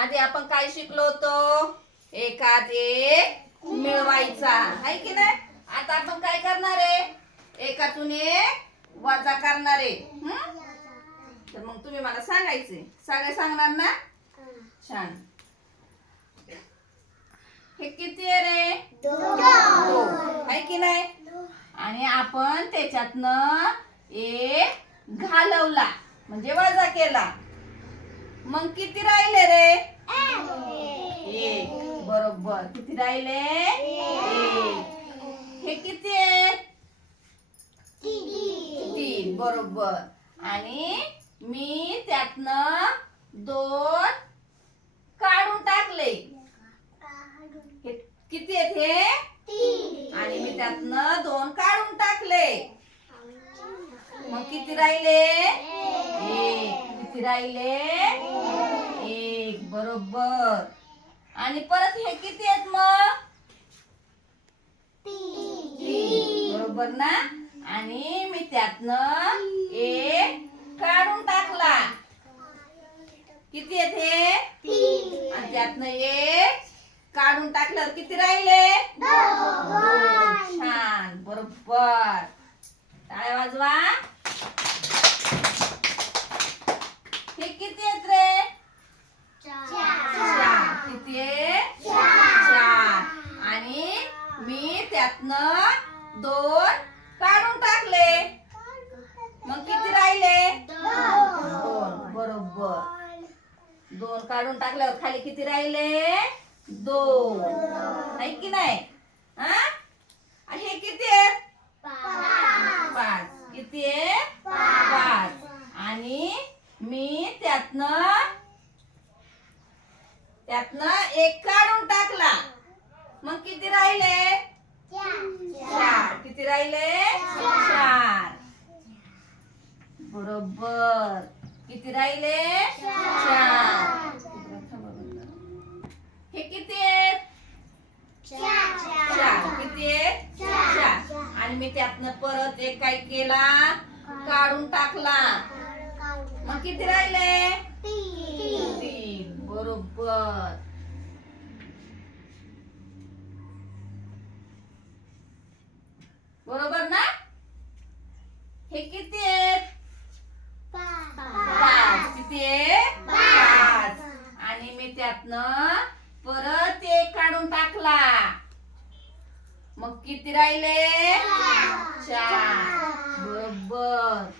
आधी आपण काय शिकलो होतो? एकात एक मिळवायचा, आहे की नाही? आता आपण काय करणार आहे? एकातून एक वजा करणार आहे. तर मग तुम्ही मला सांगायचे. सगळे सांगणार ना? छान. हे किती आहे रे? 2 आहे की नाही? आणि आपण त्याच्यातनं एक घालवला म्हणजे वजा केला. मग किती राहिले रे? 1. बरोबर. किती राहिले? 1. हे किती आहेत? 3. बरोबर. आणि मी त्यातनं 2 काढून टाकले. हे किती आहेत हे? 3. आणि मी त्यातनं 2 काढून टाकले. मग किती राहिले? 1. किती राहिले? 1. बरोबर. आणि परत हे किती आहेत मग? 3. बरोबर ना? आणि मी त्यातनं 1 काढून टाकला. किती आहेत हे? 3. आणि त्यातनं 1 काढून टाकल्यावर किती राहिले? 2. छान. बरोबर. टाळ्या वाजवा. हे किती आहेत रे? 4. किती आहे? 4. आणि मी त्यातनं 2 काढून टाकले. मग किती राहिले? 2. बरोबर. 2 काढून टाकल्यावर खाली किती राहिले? 2. आहे की नाही? हे किती आहेत? 5. किती आहे? 5. आणि मी त्यातनं 1 काढून टाकला. मग किती राहिले? 4. किती राहिले? 4. बरोबर. किती राहिले? 4. हे किती आहेत? 4. किती आहेत? 4. आणि मी त्यातनं परत 1 काय केला? काढून टाकला. मग किती राहिले? 3. बरोबर. बरोबर ना? हे किती आहेत? 5. किती आहे? 5. आणि मी त्यातनं परत 1 काढून टाकला. मग किती राहिले? 4. बरोबर.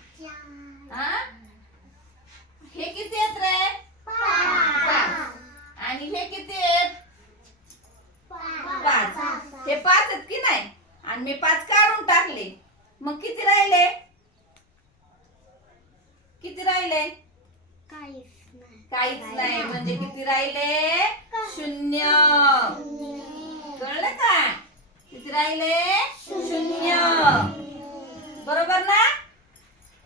हे किती आहेत रे? 5. आणि हे किती आहेत? 5. हे 5 आहेत की नाही? आणि मी 5 काढून टाकले. मग किती राहिले? किती राहिले? काहीच नाही. म्हणजे किती राहिले? 0. कळलं का? किती राहिले? 0. बरोबर ना?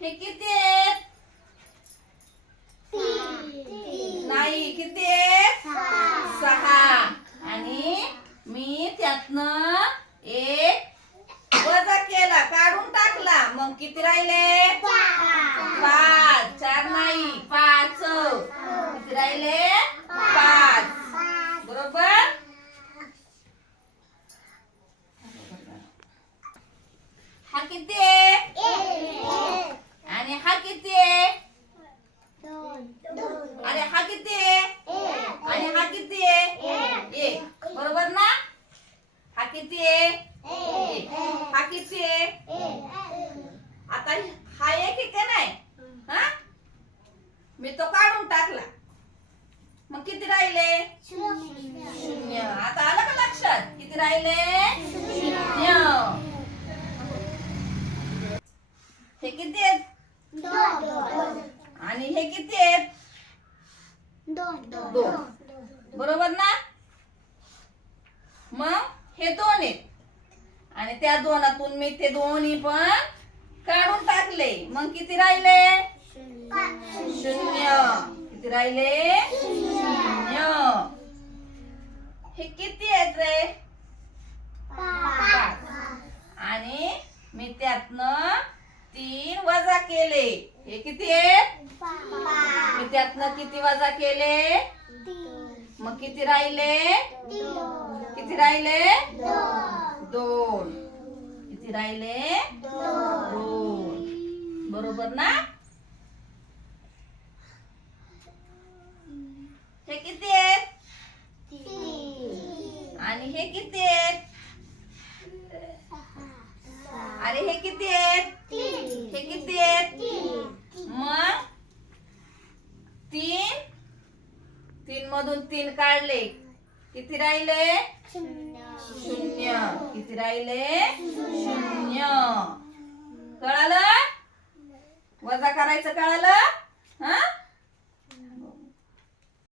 हे किती आहेत? नाही. किती आहेत? 6. आणि मी त्यातनं 1 वजा केला, काढून टाकला. मग किती राहिले? 5. 4 नाही, 5. किती राहिले? 5. बरोबर. हा किती आहे? आणि हा किती आहे? अरे हा किती आहे? आणि हा किती आहे? 1. बरोबर ना? हा किती आहे? 1. हा किती आहे? आता हा 1 आहे का नाही? मी तो काढून टाकला. मग किती राहिले? 0. आता आलं का लक्षात? किती राहिले? 0. हे किती आहेत? 2. आणि हे किती आहेत? 2. बरोबर ना? मग हे 2 आहेत. आणि त्या 2तून मी ते दोन्ही पण काढून टाकले. मग किती राहिले? 0. किती राहिले? 0. हे किती आहेत रे? 5. आणि मी त्यातनं 3 वजा केले. हे किती आहेत? मी त्यातनं किती वजा केले? 3. मग किती राहिले? किती राहिले? 2. किती राहिले? 2. बरोबर ना? हे किती आहेत? आणि हे किती आहेत? अरे हे किती आहेत? हे किती आहेत? मग 3 3 मधून 3 काढले, किती राहिले? 0. किती राहिले? 0. कळालं? वजा करायचं कळालं? हा?